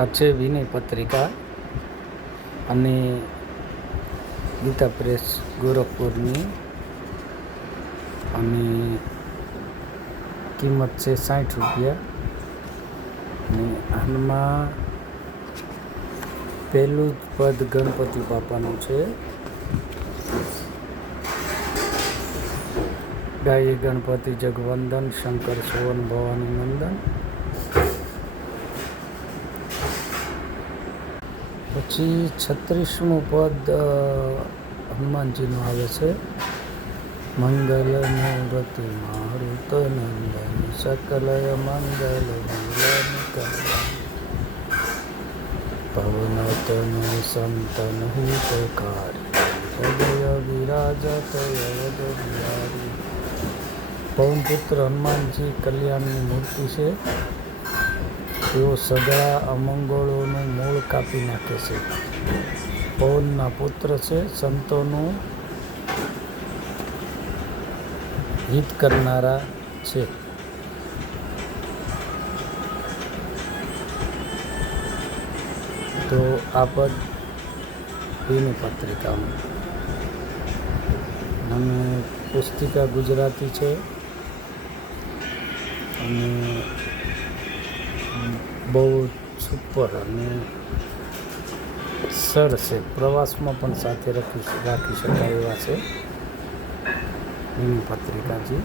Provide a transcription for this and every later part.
આ છે વિનય પત્રિકા અને ગીતા પ્રેસ ગોરખપુરની અને કિંમત છે 60 રૂપિયા અને હાલમાં પહેલું જ પદ ગણપતિ બાપાનું છે. ગાયે ગણપતિ જગવંદન શંકર સુવન ભવાની નંદન. પછી 36મું પદ હનુમાનજીનું આવે છે. મંગલ મૂર્તિ મારુત નંદન સકલય મંગલ પવન તનુ સંતન હિતકારી હૃદય વિરાજત યદ બિહારી. પવનપુત્ર હનુમાનજી કલ્યાણની મૂર્તિ છે. તેઓ સગળા અમંગળોનું મૂળ કાપી નાખે છે. પવનના પુત્ર છે. સંતોનું હિત કરનારા છે. તો આ પદ વિનય પત્રિકામાં અને પુસ્તિકા ગુજરાતી છે અને બહુ સુપર અને સરસ છે. પ્રવાસમાં પણ સાથે રાખી શકાય એવા છે વિનય પત્રિકાજી.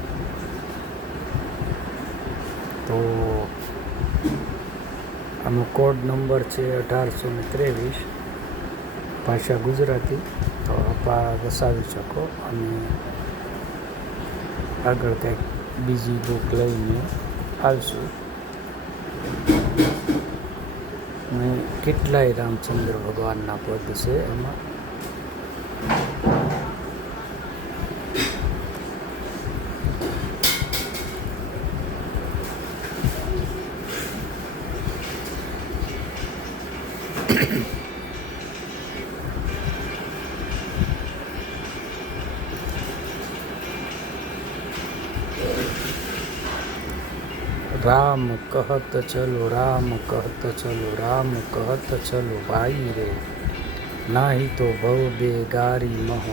તો આનો કોડ નંબર છે 1823, ભાષા ગુજરાતી. તો આપ વસાવી શકો અને આગળ કંઈક બીજી બુક લઈને આવશું. અને કેટલાય રામચંદ્ર ભગવાનના પદ છે એમાં. राम कहत चलो राम कहत चलो राम कहत चलो भाई रे नाही तो भव बेगारी मह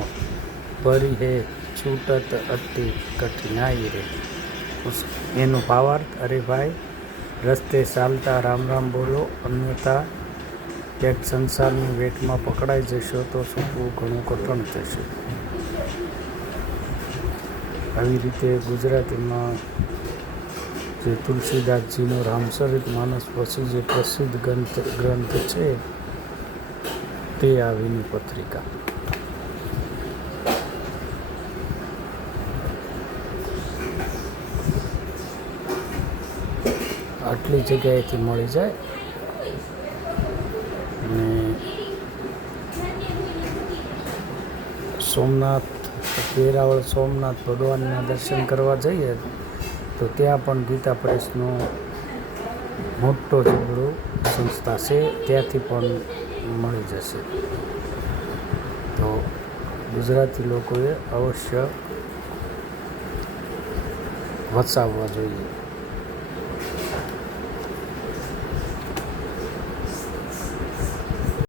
परी है छूटत अति कठिनाई रे. એનો ભાવાર્થ, અરે ભાઈ રસ્તે ચાલતા રામ રામ બોલો, અન્યથા ક્યાંક સંસારની વેટમાં પકડાઈ જશો તો છૂટવું ઘણું કઠણ થશે. આવી રીતે ગુજરાતીમાં જે તુલસીદાસજીનો રામચરિત માનસ પછી જે પ્રસિદ્ધ ગ્રંથ છે તે આ વિનય પત્રિકા. આટલી જગ્યાએથી મળી જાય અને સોમનાથ, વેરાવળ સોમનાથ ભગવાનના દર્શન કરવા જઈએ તો ત્યાં પણ ગીતા પ્રેસનો મોટો જબરો સંસ્થા છે, ત્યાંથી પણ મળી જશે. તો ગુજરાતી લોકોએ અવશ્ય વસાવવા જોઈએ.